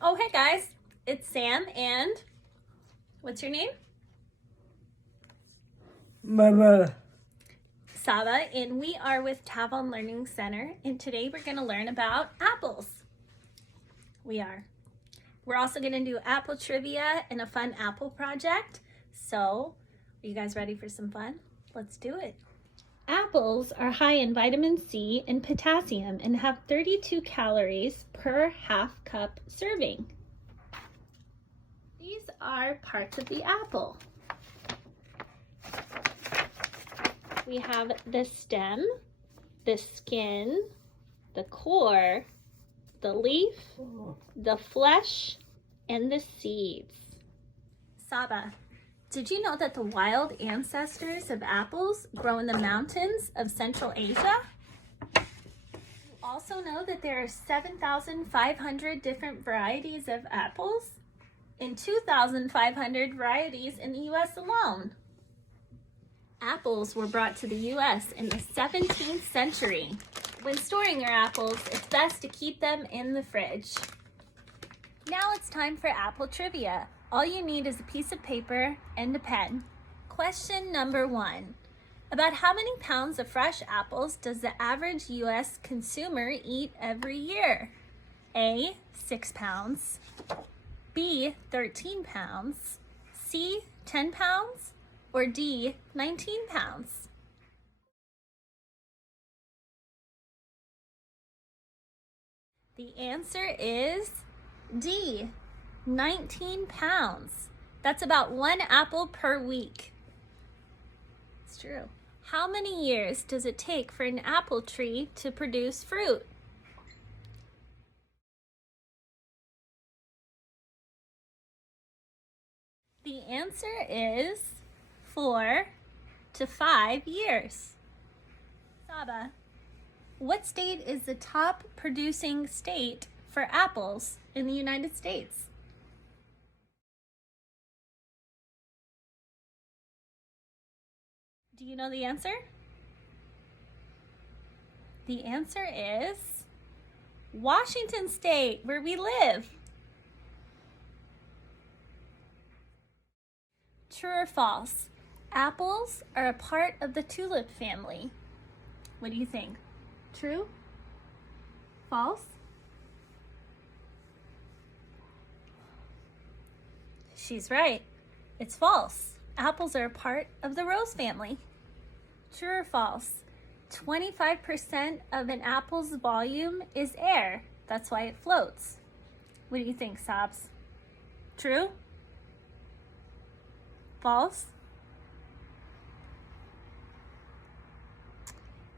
Oh, hey guys, it's Sam and what's your name? Mama. Sabah, and we are with Tavon Learning Center, and today we're going to learn about apples. We're also going to do apple trivia and a fun apple project. So, are you guys ready for some fun? Let's do it. Apples are high in vitamin C and potassium and have 32 calories per half cup serving. These are parts of the apple. We have the stem, the skin, the core, the leaf, the flesh, and the seeds. Sabah, did you know that the wild ancestors of apples grow in the mountains of Central Asia? You also know that there are 7,500 different varieties of apples and 2,500 varieties in the U.S. alone. Apples were brought to the U.S. in the 17th century. When storing your apples, it's best to keep them in the fridge. Now it's time for apple trivia. All you need is a piece of paper and a pen. Question number 1. About how many pounds of fresh apples does the average U.S. consumer eat every year? A, 6 pounds. B, 13 pounds. C, 10 pounds. Or D, 19 pounds? The answer is D, 19 pounds. That's about 1 apple per week. It's true. How many years does it take for an apple tree to produce fruit? The answer is 4 to 5 years. Sabah, what state is the top producing state for apples in the United States? Do you know the answer? The answer is Washington State, where we live. True or false? Apples are a part of the tulip family. What do you think? True? False? She's right. It's false. Apples are a part of the rose family. True or false? 25% of an apple's volume is air. That's why it floats. What do you think, Sabs? True? False?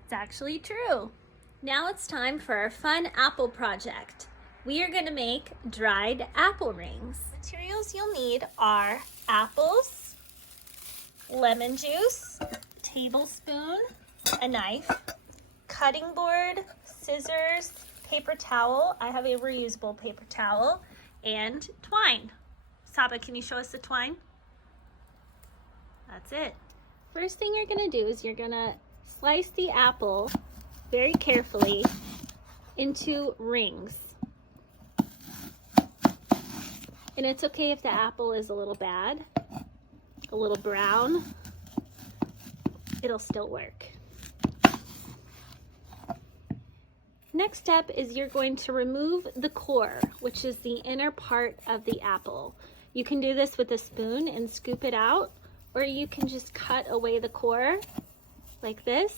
It's actually true. Now it's time for our fun apple project. We are going to make dried apple rings. Materials you'll need are apples, lemon juice, tablespoon, a knife, cutting board, scissors, paper towel. I have a reusable paper towel, and twine. Sabah, can you show us the twine? That's it. First thing you're going to do is you're going to slice the apple very carefully into rings. And it's okay if the apple is a little bad, a little brown, it'll still work. Next step is you're going to remove the core, which is the inner part of the apple. You can do this with a spoon and scoop it out, or you can just cut away the core like this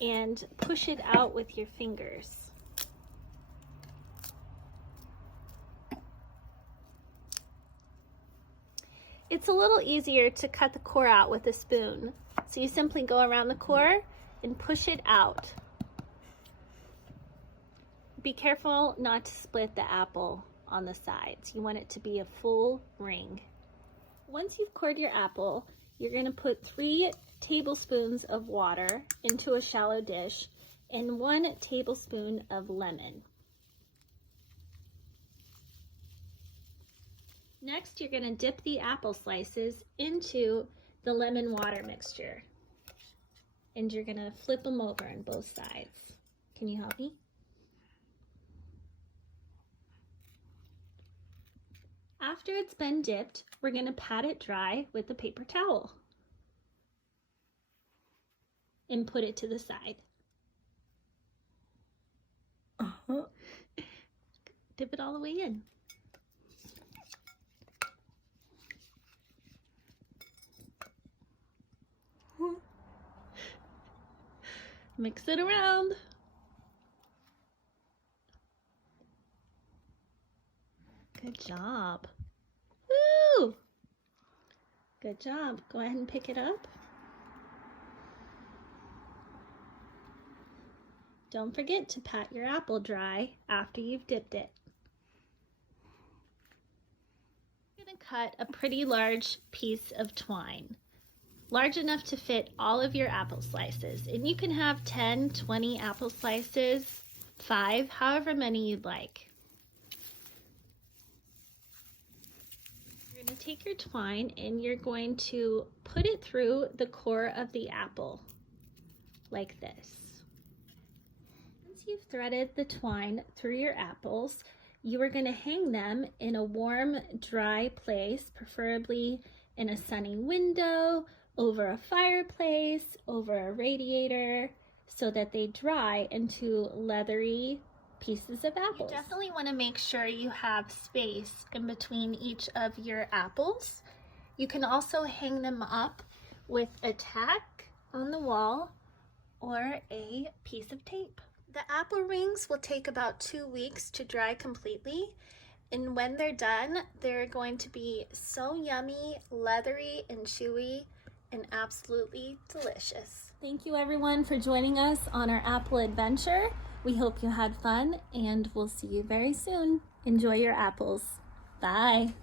and push it out with your fingers. It's a little easier to cut the core out with a spoon. So you simply go around the core and push it out. Be careful not to split the apple on the sides. You want it to be a full ring. Once you've cored your apple, you're going to put 3 tablespoons of water into a shallow dish and 1 tablespoon of lemon. Next, you're going to dip the apple slices into the lemon water mixture. And you're going to flip them over on both sides. Can you help me? After it's been dipped, we're going to pat it dry with a paper towel and put it to the side. Dip it all the way in. Mix it around. Good job. Woo! Good job. Go ahead and pick it up. Don't forget to pat your apple dry after you've dipped it. I'm going to cut a pretty large piece of twine, large enough to fit all of your apple slices. And you can have 10, 20 apple slices, 5, however many you'd like. You're going to take your twine and you're going to put it through the core of the apple, like this. Once you've threaded the twine through your apples, you are going to hang them in a warm, dry place, preferably in a sunny window, over a fireplace, over a radiator, so that they dry into leathery pieces of apples. You definitely want to make sure you have space in between each of your apples. You can also hang them up with a tack on the wall or a piece of tape. The apple rings will take about 2 weeks to dry completely, and when they're done, they're going to be so yummy, leathery, and chewy, and absolutely delicious. Thank you everyone for joining us on our apple adventure. We hope you had fun, and we'll see you very soon. Enjoy your apples. Bye.